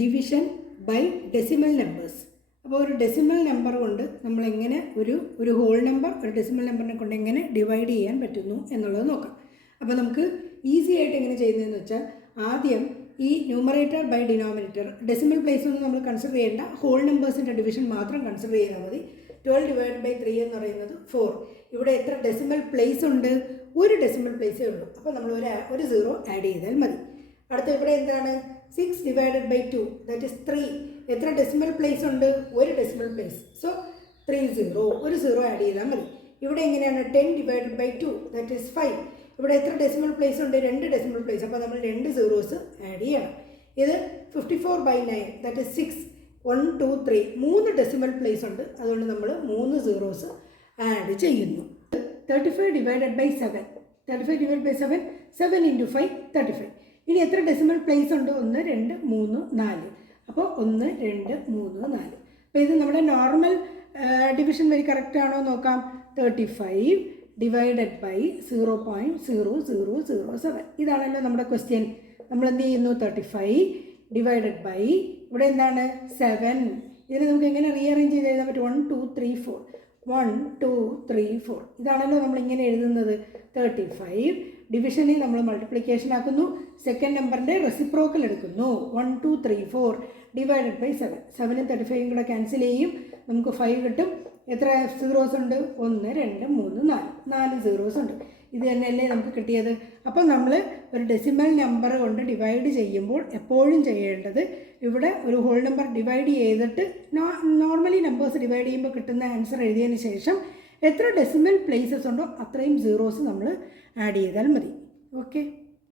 Division by decimal numbers. അപ്പോൾ ഒരു decimal number കൊണ്ട് നമ്മളെങ്ങനെ ഒരു ഹോൾ നമ്പർ ഒരു ഡെസിമൽ നമ്പറിനെ കൊണ്ട് എങ്ങനെ ഡിവൈഡ് ചെയ്യാൻ പറ്റുന്നു എന്നുള്ളത് നോക്കാം. അപ്പോൾ നമുക്ക് ഈസി ആയിട്ട് എങ്ങനെ ചെയ്യുന്നതെന്ന് വെച്ചാൽ ആദ്യം ഈ numerator by denominator decimal place ഒന്നും നമ്മൾ കൺസിഡർ ചെയ്യേണ്ട, ഹോൾ നമ്പേഴ്സിൻ്റെ ഡിവിഷൻ മാത്രം കൺസിഡർ ചെയ്താൽ മതി. 12 ഡിവൈഡ് ബൈ 3 എന്ന് പറയുന്നത് 4. ഇവിടെ എത്ര ഡെസിമൽ പ്ലേസ് ഉണ്ട്? ഒരു ഡെസിമൽ പ്ലേസേ ഉള്ളൂ. അപ്പോൾ നമ്മൾ ഒരു 0 ആഡ് ചെയ്താൽ മതി. അടുത്ത ഇവിടെ എന്താണ്? 6 ഡിവൈഡഡ് ബൈ 2 ദാറ്റ് ഇസ് 3. എത്ര ഡെസിമൽ പ്ലേസ് ഉണ്ട്? ഒരു ഡെസിമൽ പ്ലേസ്. സോ 3 0, ഒരു 0 ആഡ് ചെയ്താൽ മതി. ഇവിടെ എങ്ങനെയാണ്? 10 ഡിവൈഡഡ് ബൈ 2 ദാറ്റ് ഇസ് 5. ഇവിടെ എത്ര ഡെസിമൽ പ്ലേസ് ഉണ്ട്? 2 ഡെസിമൽ പ്ലേസ്. അപ്പോൾ നമ്മൾ 2 zeros ആഡ് ചെയ്യണം. ഇത് 54 by 9 that is 6. 1 2 3 3 decimal place ഉണ്ട്. അതുകൊണ്ട് നമ്മൾ 3 zeros ആഡ് ചെയ്യുന്നു. 35 divided by 7 35 divide by 7 7 into 5 35. ഇനി എത്ര ഡെസിമൽ പ്ലേസ് ഉണ്ട്? 1 2 3 4. അപ്പോൾ 1 2 3 4. അപ്പോൾ ഇത് നമ്മുടെ നോർമൽ ഡിവിഷൻ വഴി കറക്റ്റ് ആണോ നോക്കാം. 35 ഡിവൈഡഡ് ബൈ 0.0007. ഇതാണല്ലോ നമ്മുടെ ക്വസ്റ്റ്യൻ. നമ്മൾ എന്ത് ചെയ്യുന്നു? 35 ഡിവൈഡഡ് ബൈ ഇവിടെ എന്താണ്? 7. ഇതിനെ നമുക്ക് എങ്ങനെ റീഅറേഞ്ച് ചെയ്ത് എഴുതാൻ പറ്റും? 1 2 3 4 1 2 3 4. ഇതാണല്ലോ നമ്മളിങ്ങനെ എഴുതുന്നത്. 35 ഡിവിഷനെ നമ്മൾ മൾട്ടിപ്ലിക്കേഷൻ ആക്കുന്നു, സെക്കൻഡ് നമ്പറിൻ്റെ റെസിപ്രോക്കൽ എടുക്കുന്നു. 1 2 3 4 ഡിവൈഡഡ് ബൈ 7. 7ഉം 35ഉം കൂടെ ക്യാൻസൽ ചെയ്യും, നമുക്ക് 5 കിട്ടും. എത്ര zeros ഉണ്ട്? 1 2 3 4 4 zeros ഉണ്ട്. ഇത് തന്നെയല്ലേ നമുക്ക് കിട്ടിയത്. അപ്പോൾ നമ്മൾ ഒരു ഡെസിമൽ നമ്പർ കൊണ്ട് ഡിവൈഡ് ചെയ്യുമ്പോൾ എപ്പോഴും ചെയ്യേണ്ടത് ഇവിടെ ഒരു ഹോൾ നമ്പർ ഡിവൈഡ് ചെയ്തിട്ട് നോർമലി നമ്പേഴ്സ് ഡിവൈഡ് ചെയ്യുമ്പോൾ കിട്ടുന്ന ആൻസർ എഴുതിയതിന് ശേഷം എത്ര ഡെസിമൽ പ്ലേസസ് ഉണ്ടോ അത്രയും zeros നമ്മൾ ആഡ് ചെയ്താൽ മതി. ഓക്കെ.